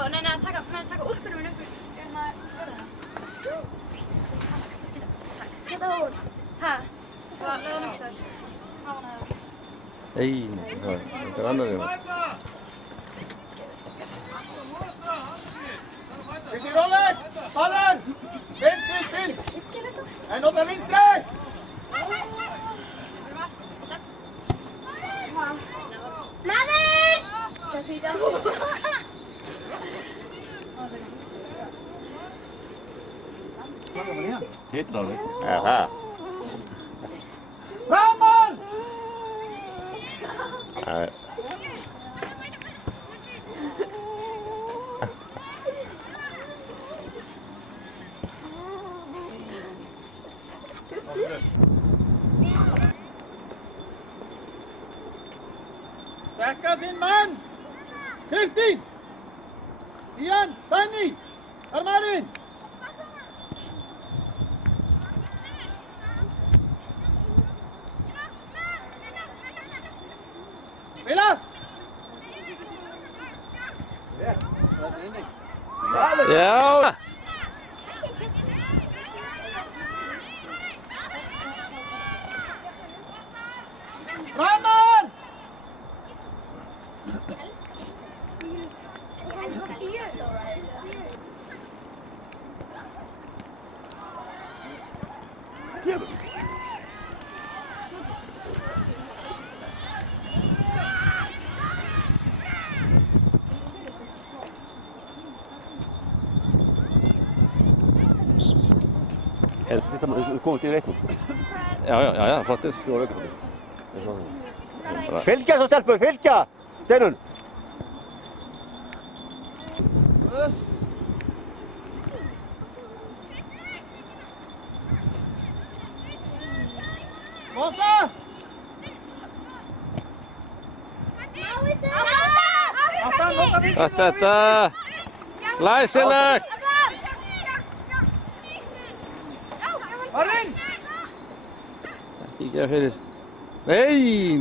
Nei, taka úlpunum minn upp börðina. Geta hún? Hæ? Leða hún ekki þar. Hafa hana þar. Nei, þetta annar hérna. Kristín Róleg! Ballar! Finn! En upp að vinstri! Maður! Það þýta. Titrar þig. Það. Framan! Dekka sinn mann! Kristín! Ian! Benny! Armarin! Vila! Já! Framan! Þetta komið til reiknum. Já, flottir. Fylgja svo stelpur, fylgja! Steinun! Mosa! Aftan, nota vinstri! Þetta! Læsilegt! Arvin! Kíkja fyrir. Nei!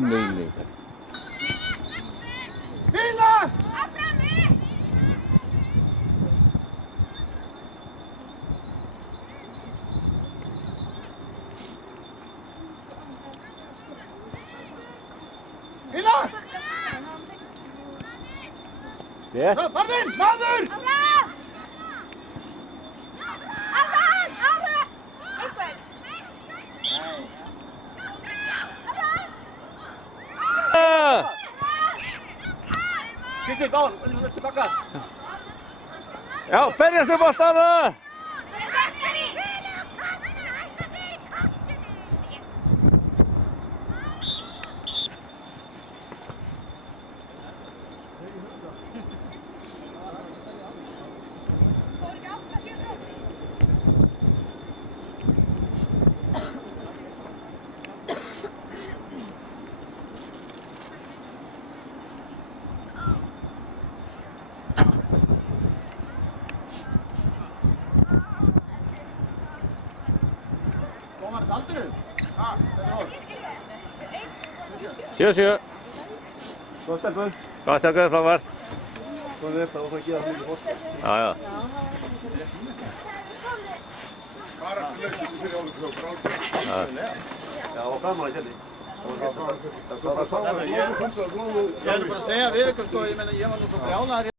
Vila! Vila! Rétt. Farðinn, maður! Kristín, gá! Tilbaka! Já, berjast upp boltana! Dómar, daldur þú? Þetta er hótt. 7-7. Góð stelpur. Gott að göra frábært. Góð upp, þá får ég gefa því fórst. Já. Bara ekki lausið sem fyrir Óli. Já, og gaman að kjenni. Ég er bara að segja við ykkur, sko, ég var nú svo brjálaður.